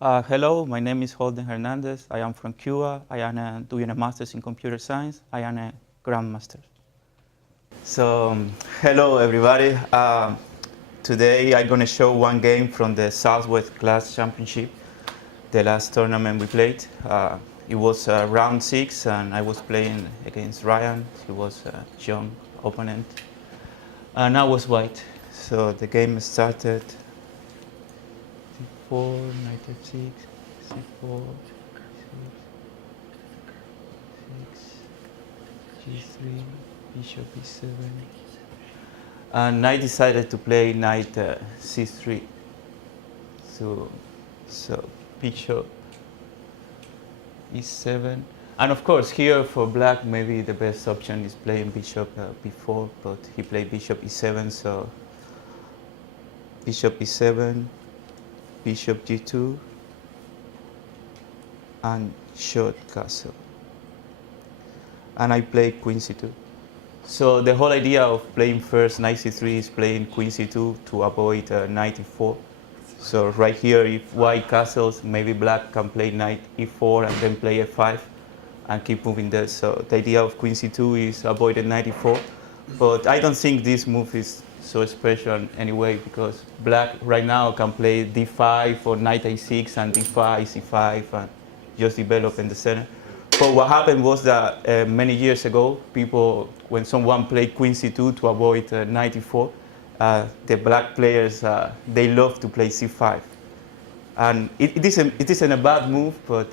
Hello, my name is Holden Hernandez. I am from Cuba. I am doing a master's in computer science. I am a grandmaster. So, hello everybody. Today I'm going to show one game from the Southwest Class Championship, the last tournament we played. It was round 6 and I was playing against Ryan. He was a young opponent. And I was white. So the game started C4, knight f6, C4, 6, G3, bishop e7. And I decided to play knight C3. So bishop e7. And of course here for black maybe the best option is playing bishop b4, but he played bishop e7, so bishop e7, bishop g2, and short castle. And I played queen c2. So the whole idea of playing first knight c3 is playing queen c2 to avoid knight e4. So right here, if white castles, maybe black can play knight e4 and then play f5 and keep moving there. So the idea of queen c2 is avoiding knight e4. But I don't think this move is so special anyway, because black right now can play d5 or knight a6 and d5, c5 and just develop in the center. But what happened was that many years ago, people, when someone played queen c2 to avoid knight e4, the black players, they love to play c5. And it isn't a bad move, but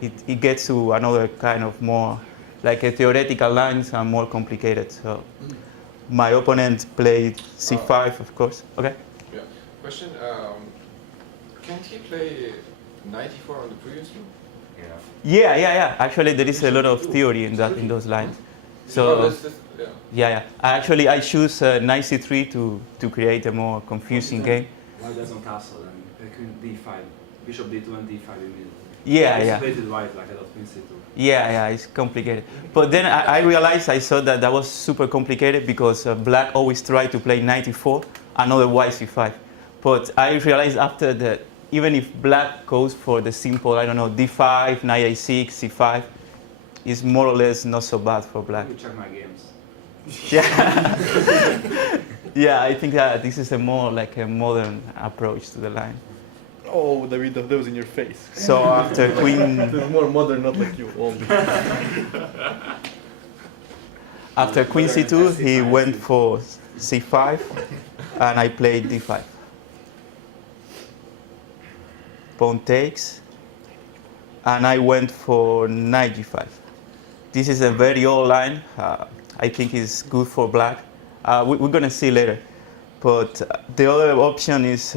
it gets to another kind of more, like a theoretical lines and more complicated. So my opponent played c5, of course. Okay? Yeah. Question, can't he play knight e4 on the previous one? Yeah. Actually, there is a lot of theory in that in those lines. So yeah. Actually, I choose knight c3 to create a more confusing game. Why doesn't castle and queen d5, bishop d2 and d5 immediately? Yeah. Played white like a lot of queen c2. Yeah, it's complicated. But then I realized, I saw that was super complicated because black always tried to play knight e4 and otherwise c5. But I realized after that, even if black goes for the simple, I don't know, d5, knight a6, c5, it's more or less not so bad for black. You check my games. Yeah. Yeah, I think that this is a more like a modern approach to the line. Oh, David, that was in your face. So after queen... It's more modern, not like you. After queen c2, he went for c5, and I played d5. Pawn takes, and I went for knight g5. This is a very old line. I think it's good for black. We're going to see later. But the other option is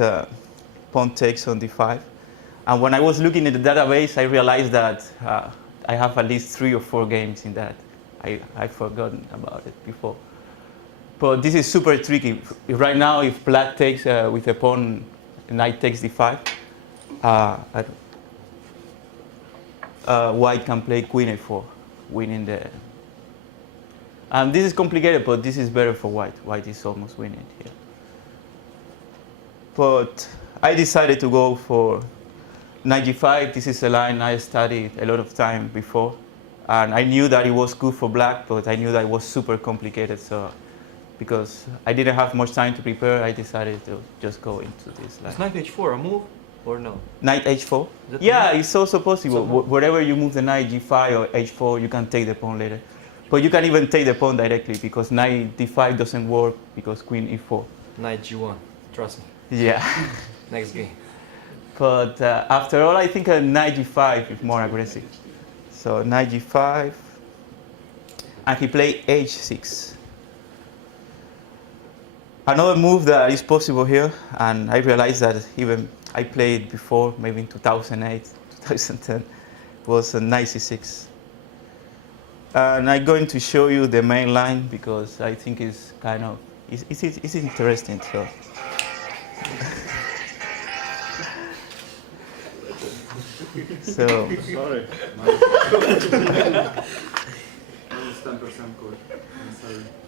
pawn takes on d5. And when I was looking at the database, I realized that I have at least 3 or 4 games in that. I've forgotten about it before. But this is super tricky. Right now, if black takes with a pawn, knight takes d5, white can play queen a4, winning the... And this is complicated, but this is better for white. White is almost winning here. But I decided to go for knight g5. This is a line I studied a lot of time before. And I knew that it was good for black, but I knew that it was super complicated. So because I didn't have much time to prepare, I decided to just go into this line. Is knight h4 a move or no? Knight h4? Yeah, it's also possible. Wherever you move the knight g5 or h4, you can take the pawn later. But you can even take the pawn directly because knight d5 doesn't work because queen e4. Knight g1, trust me. Yeah. Next game. But after all, I think knight g5 is more aggressive. So knight g5, and he played h6. Another move that is possible here, and I realized that even I played before, maybe in 2008, 2010, was knight c6. And I'm going to show you the main line because I think it's kind of, it's interesting. So. So. Sorry. It's 10% code. I'm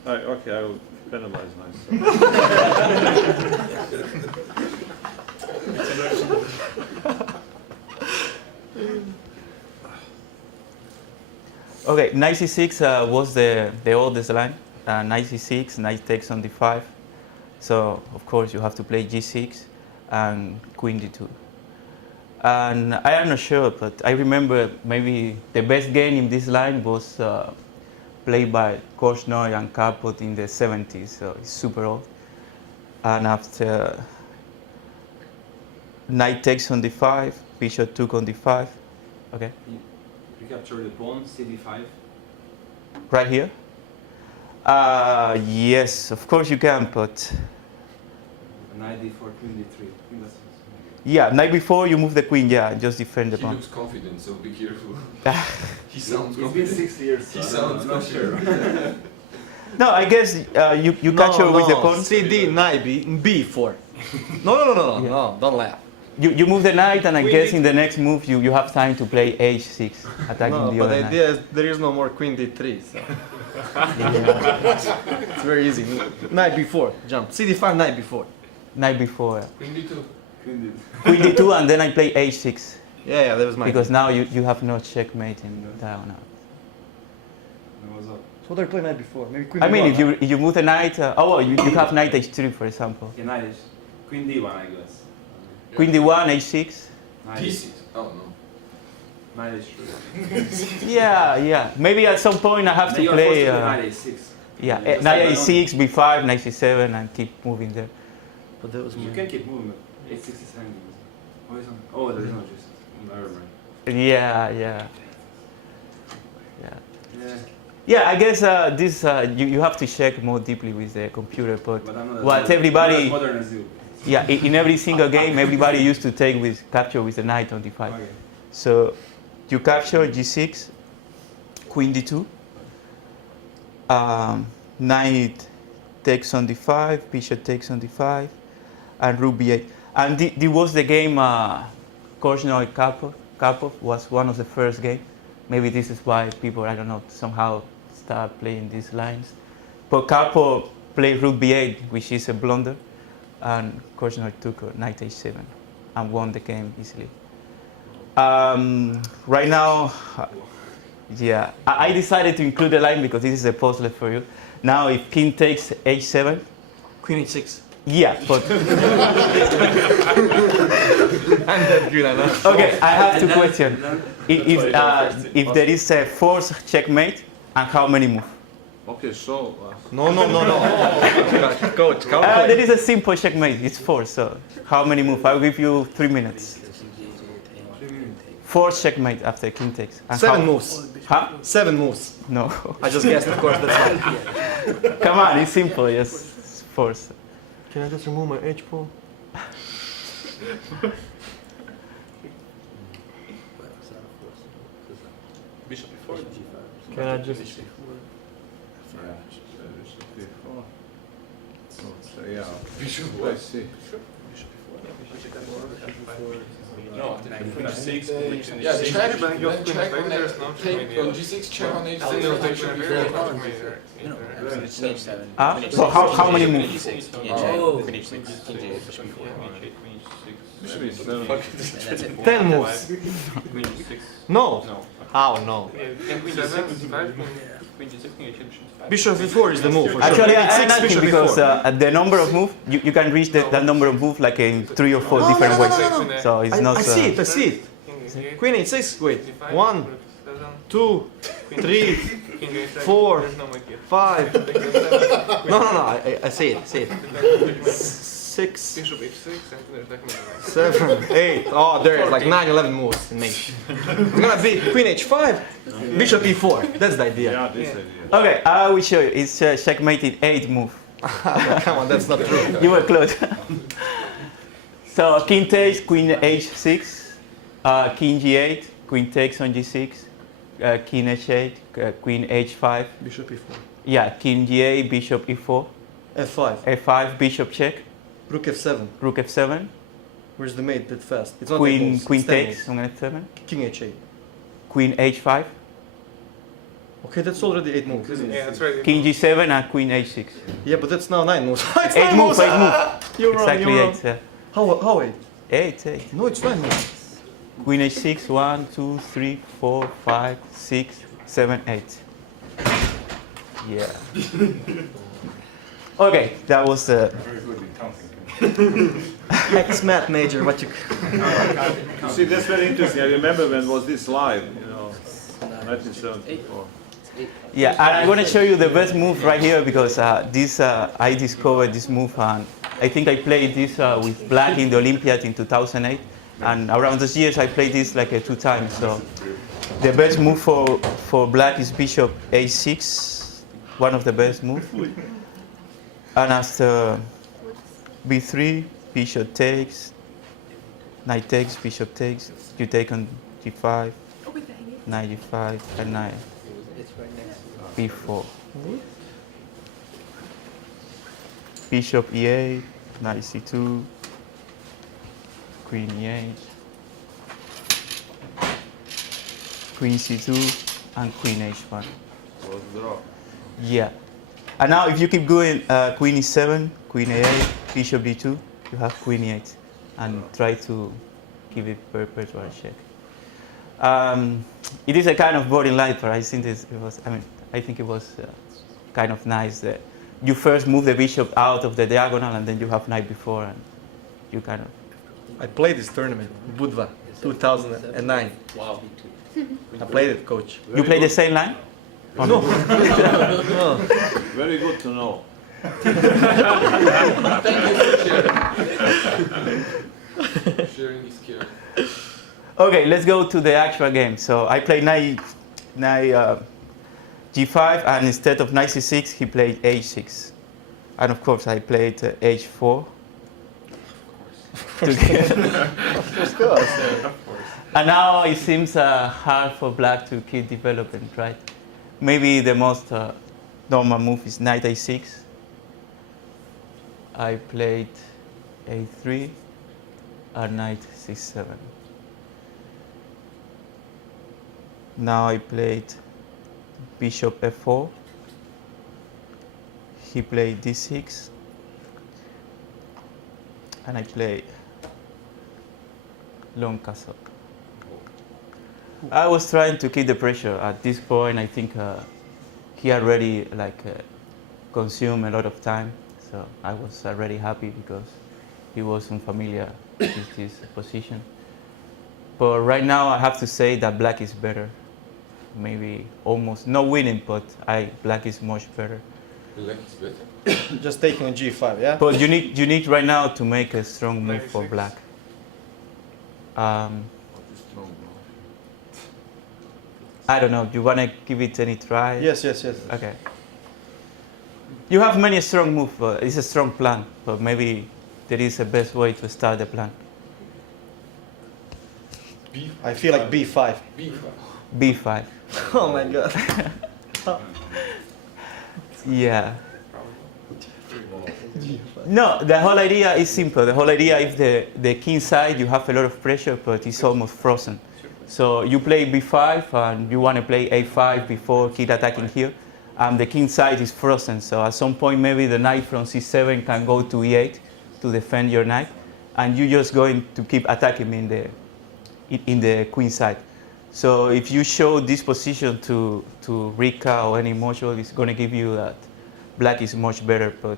sorry. Okay, I will penalize myself. Okay, knight c6 was the oldest line. Knight c6, knight takes on d5. So of course you have to play g6 and queen d2. And I am not sure, but I remember maybe the best game in this line was played by Korchnoi and Kaput in the 70s, so it's super old. And after knight takes on d5, bishop took on d5. Okay, You capture the pawn, cd5. right here. Yes, of course you can, but Knight d4, queen d3. I think that's yeah, night before you move the queen, yeah, just defend the He pawn. looks confident, so be careful. He sounds It's been confident. 6 years. He so sounds I'm not sure. No, I guess you catch her with the pawn. CD, knight, B4. No, don't laugh. You move the knight, and I guess in the next move you have time to play h6, attacking No, the but other the knight. idea is there is no more queen d3, so it's very easy. Knight b4, jump. CD5, knight b4. Knight before. Queen d2. Queen Queen d2, and then I play h6, Yeah, that was my. because now you have no checkmate in that one. What's up? So what are you playing knight before? Maybe queen I mean, d1, if you move the knight, you have knight h3, for example. Yeah, knight is queen d1, I guess. Queen d1, h6. Knight D6. Oh no. Knight is true. Yeah. Maybe at some point I have to Then play. you're forced to play knight a6. Yeah, Just knight like h6, b5, knight c7, and keep moving there. But that was You my. can keep moving, but a6 is hanging. Oh, there is no juice. Never mind. Yeah. Yeah. Yeah, I guess this you have to check more deeply with the computer, but But I'm not what as everybody, modern as you. yeah, in every single game, everybody used to take with capture with the knight on d5. Okay. So you capture g6, queen d2, knight takes on d5, bishop takes on d5, and rook b8. And this was the game Korchnoi Karpov was one of the first games. Maybe this is why people, I don't know, somehow start playing these lines. But Karpov played rook b8, which is a blunder, and Korchnoi took knight h7 and won the game easily. Right now, yeah, I decided to include the line because this is a puzzle for you. Now, if king takes h7, Queen h6. yeah, but I'm that good, I know. okay, I have two And then- questions. If there is a forced checkmate, and how many move? Okay, so. No. Coach, There calculate. is a simple checkmate. It's forced. So how many move? I'll give you 3 minutes. Forced checkmate after king takes. And 7 how- moves. Huh? 7 moves. No. I just guessed, of course, that's right. Come on, it's simple. Yes, it's forced. Can I just remove my H pawn? Bishop before. Can I just. Yeah. Bishop I what? see. No, Queen six. h6, Yeah, queen check, h6. then check on take on g6, check on h6, and bishop before. So how many moves? Bishop e7. 10 moves. No. How no? Bishop v4 is the move. For Actually, sure. I'm It's 6 asking bishop because v4. the number of moves, you can reach that number of moves like in 3 or 4 different ways. So it's not. I see it, I see it. Queen h6, wait. 1, 2, 3, 4, 5. No, I see it. 6, Bishop h6 and 7, 8. Oh, there is like 9, 11 moves in me. It's gonna be queen h5, bishop e4. That's the idea. Yeah, this idea. Okay, I will show you. It's checkmate in 8 move. Come on, that's not true. You were close. So king takes, queen h6, king g8, queen takes on g6, king h8, queen h5. Bishop e4. Yeah, king g8, bishop e4, f5, f5, bishop check, rook f7. rook f7, Where's the mate that fast? It's not 8 queen moves, queen it's 10 takes moves. on f7, King h8. queen h5, Okay, that's already 8 moves, isn't it? Yeah, that's right. king g7, and queen h6. Yeah, but that's now 9 moves. It's 8 9 moves, moves. 8 moves. You're wrong, Exactly you're wrong. 8. Yeah. How 8? 8. No, it's 9 moves. Queen h6, 1, 2, 3, 4, 5, 6, 7, 8. Yeah. Okay, that was the. Very good in counting. Ex-math major, what you... You see, that's very interesting. I remember when was this live, 1974. Yeah, and I'm going to show you the best move right here because this I discovered this move and I think I played this with black in the Olympiad in 2008, and around those years I played this like 2 times. So the best move for black is bishop a6, one of the best moves. And after b3, bishop takes, knight takes, bishop takes, you take on g5, knight g5, and knight b4. Bishop e8, knight c2, queen e8, queen c2, and queen h1. Was draw. Yeah. And now if you keep going, queen e7, queen a8, bishop d2, you have queen e8, and try to give it perpetual check. It is a kind of boring light, but I think I think it was kind of nice that you first move the bishop out of the diagonal, and then you have knight before, and you kind of. I played this tournament, Budva, 2009. Wow. I played it, coach. You play the same line? Or No. no? Very good to know. Thank you for sharing. Sharing is caring. Okay, let's go to the actual game. So I played knight g5, and instead of knight c6, he played h6. And of course, I played h4. Of course. And now it seems hard for black to keep developing, right? Maybe the most normal move is knight a6. I played a3 and knight c7. Now I played bishop f4. He played d6. And I played long castle. I was trying to keep the pressure. At this point, I think he already consumed a lot of time. So I was already happy because he was unfamiliar with this position. But right now, I have to say that black is better. Maybe almost not winning, but black is much better. Black is better. Just taking on g5, yeah? But you need right now to make a strong move for black. I don't know. Do you want to give it any try? Yes. Okay. You have many strong moves, but it's a strong plan. But maybe there is a best way to start the plan. I feel like b5. B5. Oh my god. Yeah. No, the whole idea is simple. The whole idea is the king side, you have a lot of pressure, but it's almost frozen. So you play b5 and you want to play a5 before keep attacking here. The king side is frozen, so at some point maybe the knight from c7 can go to e8 to defend your knight, and you're just going to keep attacking in the queen side. So if you show this position to Rika or any module, it's going to give you that black is much better. But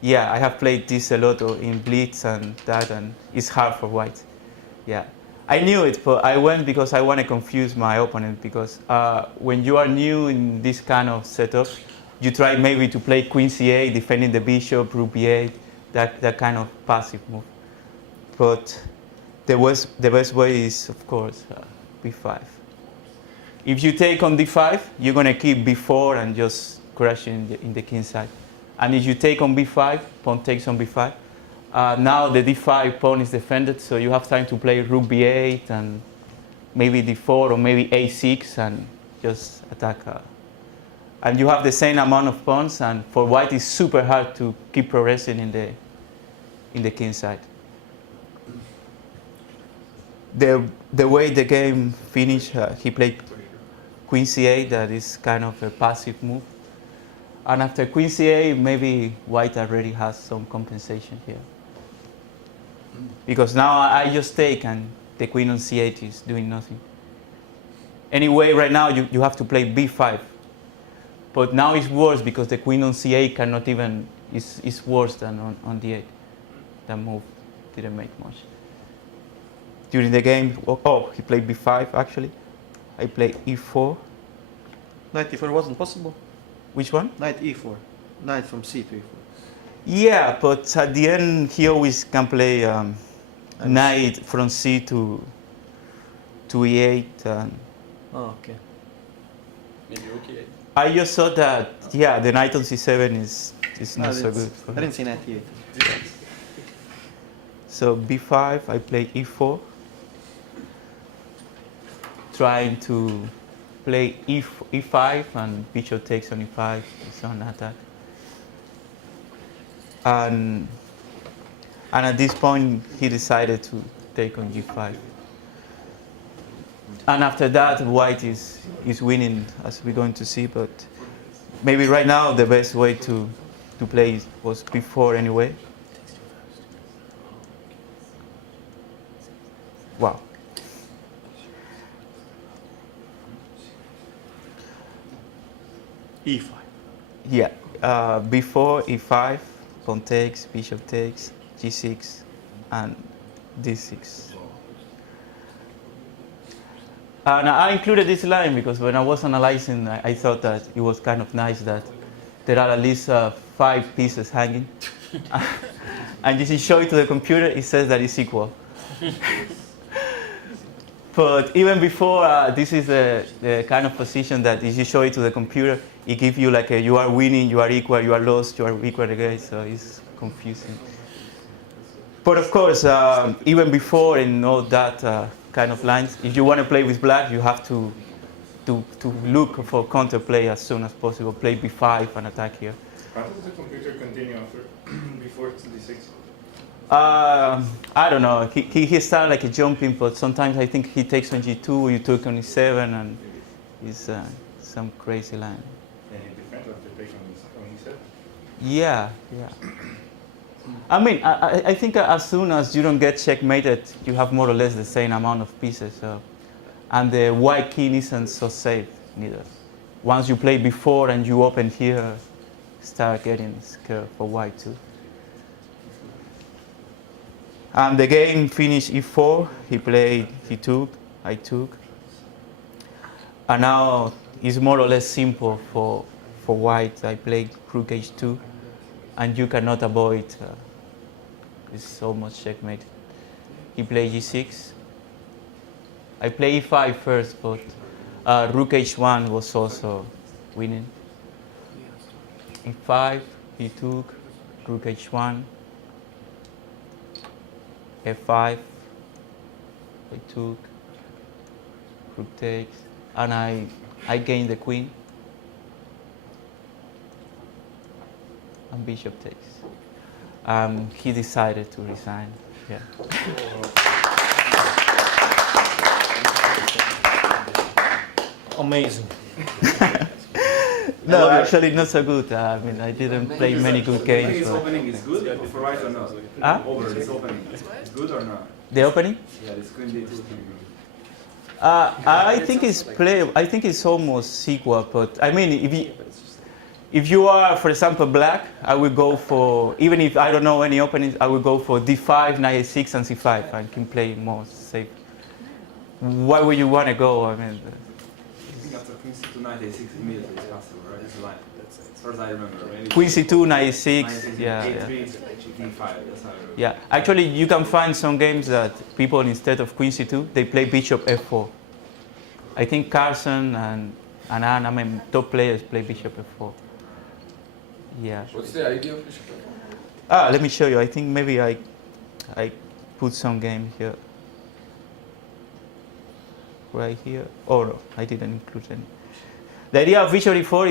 yeah, I have played this a lot in blitz and it's hard for white. Yeah, I knew it, but I went because I want to confuse my opponent, because when you are new in this kind of setup, you try maybe to play queen c8, defending the bishop, rook b8, that kind of passive move. But the best way is, of course, b5. If you take on d5, you're going to keep b4 and just crash in the king side. And if you take on b5, pawn takes on b5, now the d5 pawn is defended, so you have time to play rook b8 and maybe d4 or maybe a6 and just attack. And you have the same amount of pawns, and for white it's super hard to keep progressing in the king side. The way the game finished, he played queen c8, that is kind of a passive move. And after queen c8, maybe white already has some compensation here. Because now I just take and the queen on c8 is doing nothing. Anyway, right now you have to play b5. But now it's worse because the queen on c8 cannot even, is worse than on d8. That move didn't make much. During the game, oh, he played b5 actually. I played e4. Knight e4 wasn't possible. Which one? Knight e4. Knight from c to e4. Yeah, but at the end he always can play knight from c to e8. Oh, okay. Maybe okay. I just thought that, yeah, the knight on c7 is not so good. I didn't see knight e8. So b5, I play e4, trying to play e5 and bishop takes on e5, it's on attack. And at this point he decided to take on g5. And after that white is winning, as we're going to see, but maybe right now the best way to play was b4 anyway. Wow. e5. Yeah, b4, e5, pawn takes, bishop takes, g6, and d6. And I included this line because when I was analyzing, I thought that it was kind of nice that there are at least 5 pieces hanging. And if you show it to the computer, it says that it's equal. But even before, this is the kind of position that if you show it to the computer, it gives you like you are winning, you are equal, you are lost, you are equal again, so it's confusing. But of course, even before in all that kind of lines, if you want to play with black, you have to look for counterplay as soon as possible, play b5 and attack here. How does the computer continue after before to d6? I don't know. He started like a jumping, but sometimes I think he takes on g2, you took on e7, and it's some crazy line. And it depends after taking on e7? Yeah, yeah. I mean, I think as soon as you don't get checkmated, you have more or less the same amount of pieces. So. And the white king isn't so safe neither. Once you play before and you open here, start getting scared for white too. And the game finished e4, he took, I took. And now it's more or less simple for white. I played rook h2, and you cannot avoid, it's almost checkmate. He played g6. I played e5 first, but rook h1 was also winning. e5, he took, rook h1. f5, I took, rook takes, and I gained the queen, and bishop takes. He decided to resign. Yeah. Amazing. No, actually not so good. I mean, I didn't play many good His games. opening is good for white or not? Huh? Over his opening. It's good or not? The opening? Yeah, this queen d2. I think it's play. I think it's almost equal. But I mean, if you are, for example, black, I will go for, even if I don't know any openings, I will go for d5, knight a6, and c5. I can play more safe. Why would you want to go? I mean. I think after queen c2, knight a6 immediately is possible, right? It's a line. As far as I remember. Maybe Queen c2, knight a6. a6, Yeah. a3, Yeah. d5. That's how I remember. Yeah, actually, you can find some games that people, instead of queen c2, they play bishop f4. I think Carson and Anna, I mean, top players play bishop f4. Yeah. What's the idea of bishop f4? Let me show you. I think maybe I put some game here. Right here. Oh no, I didn't include any. The idea of bishop e4,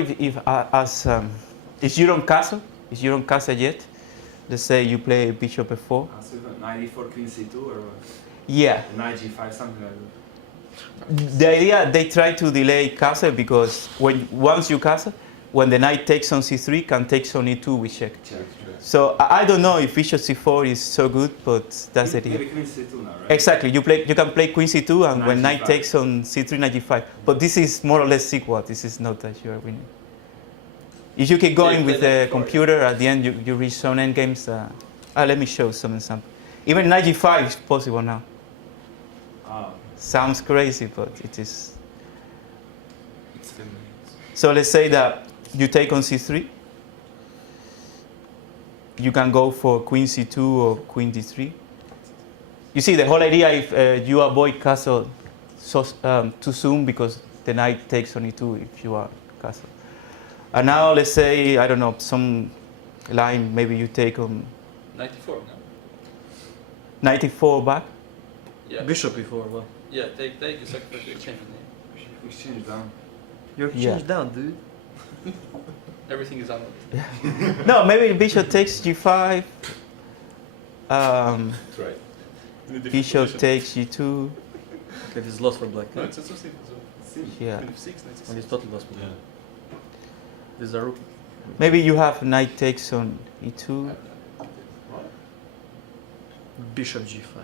if you don't castle, yet, let's say you play bishop f4. So knight e4, queen c2, or what? Yeah. Knight g5, something like that. The idea, they try to delay castle because once you castle, when the knight takes on c3, can take on e2 with check. Check, check. So I don't know if bishop c4 is so good, but that's the idea. Maybe queen c2 now, right? Exactly. You can play queen c2, and when knight 95. takes on c3, knight g5. But this is more or less equal. This is not that you are winning. If you keep going with the computer, at the end you reach some endgames. Let me show some example. Even knight g5 is possible now. Ah. Sounds crazy, but it is. So let's say that you take on c3. You can go for queen c2 or queen d3. You see, the whole idea if you avoid castle too soon because the knight takes on e2 if you are castle. And now let's say, I don't know, some line, maybe you take on 94 now. 94 back. Yeah. Bishop before, well. Yeah, take you sacrifice your exchange. Exchange down. You're Yeah. changed down, dude. Everything is unlocked. No, maybe bishop takes g5. That's right. Bishop takes g2. Okay, this is lost for black. No, Huh? it's so simple. So. Yeah. Queen f6, knight And c6. it's totally lost for black. This is a rook. Maybe you have knight takes on e2. Bishop g5.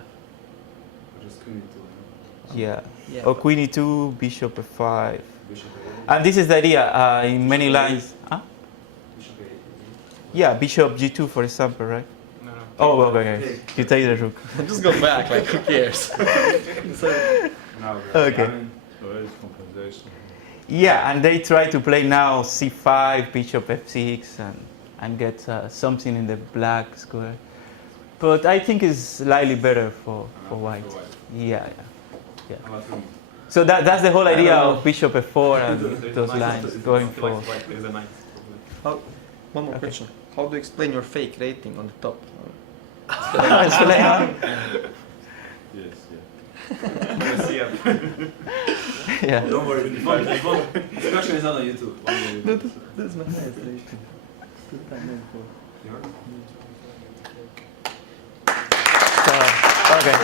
Just queen e2. Yeah. Yeah. Or queen e2, bishop f5. Bishop And this is the idea in many lines. Huh? Bishop a. Yeah, bishop g2, for example, right? No, no. Oh, okay. You take the rook. Just go back, like, who cares? Now, Okay. So there is compensation. Yeah, and they try to play now c5, bishop f6, and get something in the black square. But I think it's slightly better for white. Yeah. How about room? So that's the whole idea I don't know. of bishop f4 and those lines going for. There's a knight. One more Okay. question. How do you explain your fake rating on the top? Yes, yeah. Yeah. Don't worry, discussion is not on YouTube. This is my highest rating. Yours? So, okay.